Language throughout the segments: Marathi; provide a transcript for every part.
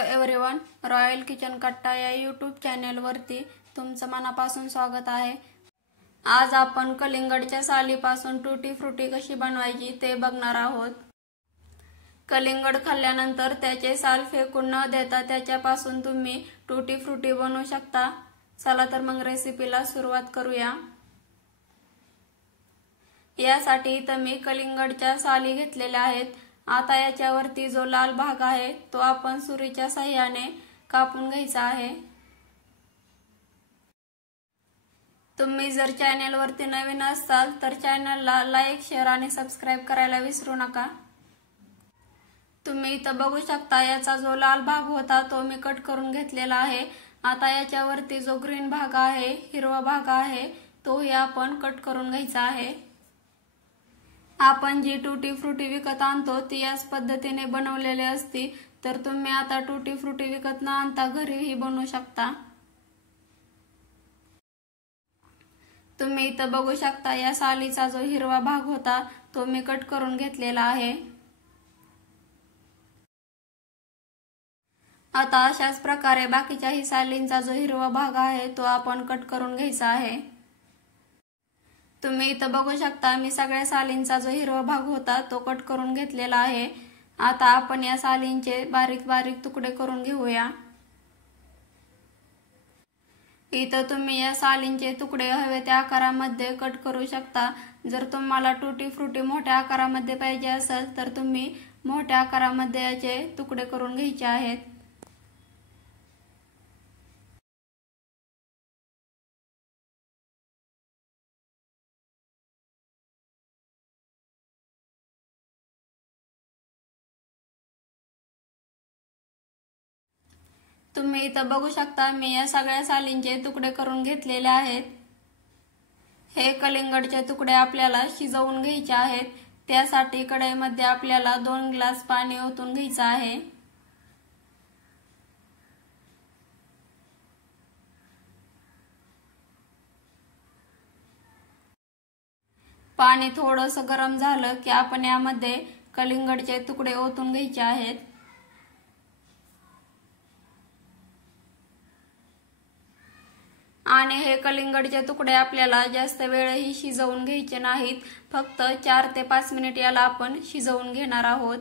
हॅलो एव्हरीवन, रॉयल किचन कट्टा या यूट्यूब चॅनलवरती तुमचं मनापासून स्वागत आहे। आज आपण कलिंगडच्या सालीपासून टूटी फ्रुटी कशी बनवायची ते बघणार आहोत। कलिंगड खाल्ल्यानंतर त्याचे साल फेकून न देता त्याच्यापासून तुम्ही टूटी फ्रुटी बनवू शकता। चला तर मग रेसिपीला सुरुवात करूया। यासाठी इथं मी कलिंगडच्या साली घेतलेल्या आहेत। आता याच्यावरती जो लाल भाग आहे तो आपण सुरीच्या साहाय्याने कापून घ्यायचा आहे। तुम्ही जर चॅनलवरती नवीन असाल तर चॅनलला लाईक, शेअर आणि सबस्क्राइब करायला विसरू नका। तुम्ही इथं बघू शकता याचा जो लाल भाग होता तो मी कट करून घेतलेला आहे। आता याच्यावरती जो ग्रीन भाग आहे, हिरवा भाग आहे, तोही आपण कट करून घ्यायचा आहे। आपण जी टूटी फ्रुटी विकत आणतो ती याच पद्धतीने बनवलेली असती, तर तुम्ही आता टूटी फ्रुटी विकत न आणता घरीही बनवू शकता। तुम्ही इथं बघू शकता या सालीचा जो हिरवा भाग होता तो मी कट करून घेतलेला आहे। आता अशाच प्रकारे बाकीच्याही सालींचा जो हिरवा भाग आहे तो आपण कट करून घ्यायचा आहे। तुम्ही इथं बघू शकता मी सगळ्या सालींचा जो हिरवा भाग होता तो कट करून घेतलेला आहे। आता आपण या सालींचे बारीक बारीक तुकडे करून घेऊया। इथं तुम्ही या सालींचे तुकडे हवे त्या आकारामध्ये कट करू शकता। जर तुम्हाला टूटी फ्रुटी मोठ्या आकारामध्ये पाहिजे असेल तर तुम्ही मोठ्या आकारामध्ये याचे तुकडे करून घ्यायचे आहेत। तुम्ही इथं बघू शकता मी या सगळ्या सालींचे तुकडे करून घेतलेले आहेत। हे कलिंगडचे तुकडे आपल्याला शिजवून घ्यायचे आहेत। त्यासाठी कढईमध्ये आपल्याला 2 ग्लास पाणी ओतून घ्यायचं आहे। पाणी थोडंसं गरम झालं की आपण यामध्ये कलिंगडचे तुकडे ओतून घ्यायचे आहेत। आणि हे कलिंगडचे तुकडे आपल्याला जास्त वेळही शिजवून घ्यायचे नाहीत, फक्त 4 ते 5 मिनिट याला आपण शिजवून घेणार आहोत।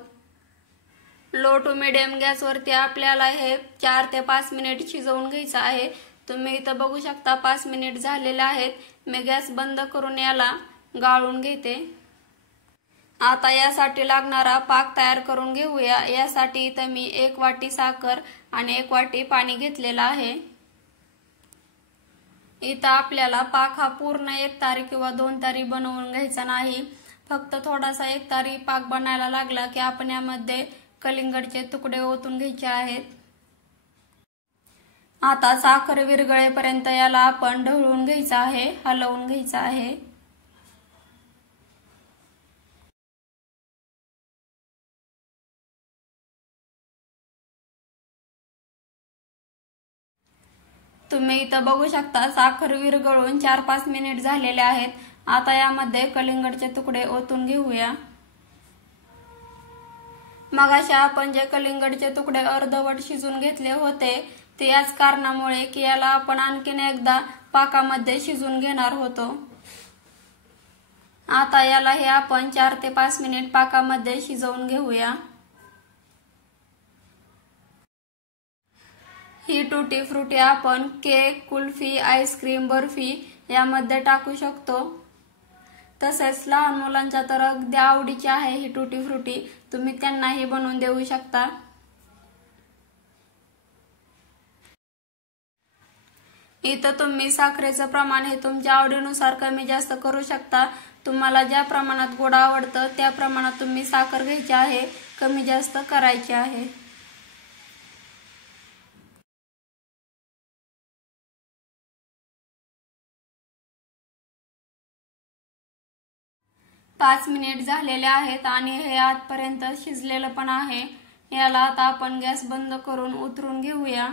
लो टू मीडियम गॅसवरती आपल्याला हे 4 ते 5 मिनिट शिजवून घ्यायचं आहे। तुम्ही इथं बघू शकता 5 मिनिट झालेले आहेत। मी गॅस बंद करून याला गाळून घेते। आता यासाठी लागणारा पाक तयार करून घेऊया। यासाठी इथं मी 1 वाटी साखर आणि 1 वाटी पाणी घेतलेलं आहे। इथं आपल्याला पाक हा पूर्ण 1 तारी किंवा 2 तारी बनवून घ्यायचा नाही, फक्त थोडासा 1 तारी पाक बनायला लागला की आपण यामध्ये कलिंगडचे तुकडे ओतून घ्यायचे आहेत। आता साखर विरघळेपर्यंत याला आपण ढवळून घ्यायचं आहे, हलवून घ्यायचं आहे। तुम्ही इथं बघू शकता साखर विरघळून 4-5 मिनिट झालेले आहेत। आता यामध्ये कलिंगडचे तुकडे ओतून घेऊया। मगाशी आपण जे कलिंगडचे तुकडे अर्धवट शिजून घेतले होते ते याच कारणामुळे की याला आपण आणखीन एकदा पाकामध्ये शिजून घेणार होतो। आता याला हे आपण 4 ते 5 मिनिट पाकामध्ये शिजवून घेऊया। ही टूटी फ्रुटी आपण केक, कुल्फी, आईस्क्रीम, बर्फी यामध्ये टाकू शकतो। तसेच लहान मुलांच्या तर अगदी आवडीची आहे ही टूटी फ्रुटी, तुम्ही त्यांनाही बनवून देऊ शकता। इथं तुम्ही साखरेचं प्रमाण हे तुमच्या आवडीनुसार कमी जास्त करू शकता। तुम्हाला ज्या प्रमाणात गोड आवडतं त्या प्रमाणात तुम्ही साखर घ्यायची आहे, कमी जास्त करायची आहे। पाच मिनिट झालेले आहेत आणि हे आतपर्यंत शिजलेलं पण आहे। याला आता आपण गॅस बंद करून उतरून घेऊया।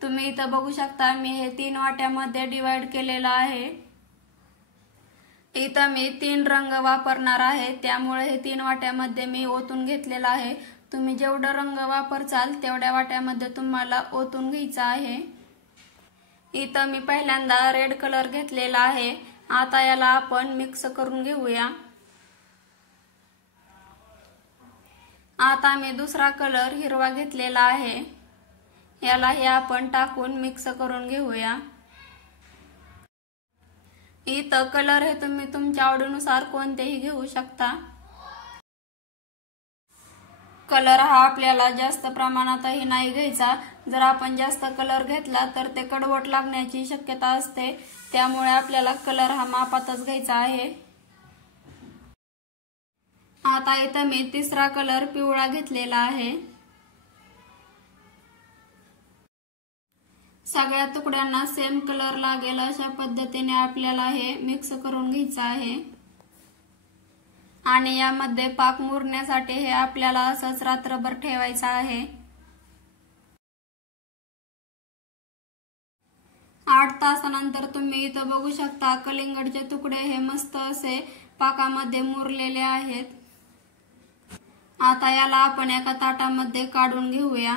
तुम्ही इथं बघू शकता मी हे 3 वाट्यामध्ये डिवाइड केलेलं आहे। इथं मी 3 रंग वापरणार आहे, त्यामुळे हे 3 वाट्यामध्ये मी ओतून घेतलेला आहे। तुम्ही जेवढा रंग वापरचाल तेवढ्या वाट्यामध्ये तुम्हाला ओतून घ्यायचा आहे। इथं मी पहिल्यांदा रेड कलर घेतलेला आहे। आता याला आपण मिक्स करून घेऊया। आता मी दुसरा कलर हिरवा घेतलेला आहे, याला हे आपण टाकून मिक्स करून घेऊया। इथं कलर हे तुम्ही तुमच्या आवडीनुसार कोणतेही घेऊ शकता। कलर हा आपल्याला जास्त प्रमाणातही नाही घ्यायचा, जर आपण जास्त कलर घेतला तर ते कडवट लागण्याची शक्यता असते, त्यामुळे आपल्याला कलर हा मापातच घ्यायचा आहे। आता इथं मी तिसरा कलर पिवळा घेतलेला आहे। सगळ्या तुकड्यांना सेम कलर लागेल अशा पद्धतीने आपल्याला हे मिक्स करून घ्यायचं आहे आणि यामध्ये पाक मुरण्यासाठी हे आपल्याला असंच रात्रभर ठेवायचं आहे। 8 तासानंतर तुम्ही इथं बघू शकता कलिंगडचे तुकडे हे मस्त असे पाकामध्ये मुरलेले आहेत। आता याला आपण एका ताटामध्ये काढून घेऊया।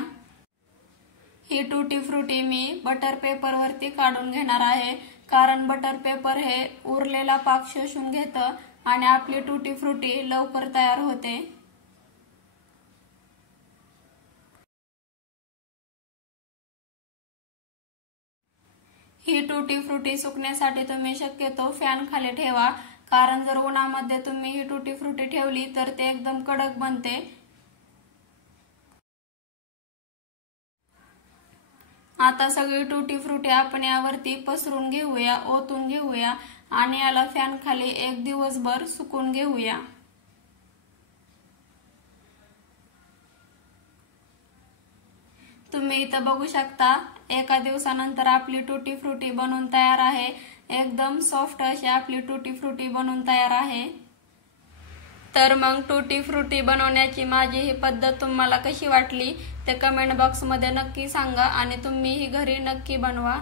ही टूटी फ्रुटी मी बटर पेपर वरती काढून घेणार आहे, कारण बटर पेपर हे उरलेला पाक शोषून घेतं आणि आपली टूटी फ्रुटी लवकर तयार होते। ही टूटी फ्रुटी सुकण्यासाठी तुम्ही शक्यतो फॅन खाली ठेवा, कारण जर उन्हामध्ये तुम्ही ही टूटी फ्रुटी ठेवली तर ते एकदम कडक बनते। आता सगळी टूटी फ्रुटी आपण यावरती पसरून घेऊया, ओतून घेऊया आणि याला फॅन खाली 1 दिवसभर सुकून घेऊया। तुम्ही इथं बघू शकता एका दिवसानंतर आपली टूटी फ्रुटी बनवून तयार आहे। एकदम सॉफ्ट अशी आपली टूटी फ्रुटी बनवून तयार आहे। तर मग टूटी फ्रुटी बनवण्याची माझी ही पद्धत तुम्हाला कशी वाटली ते कमेंट बॉक्स मध्ये नक्की सांगा आणि तुम्ही ही घरी नक्की बनवा।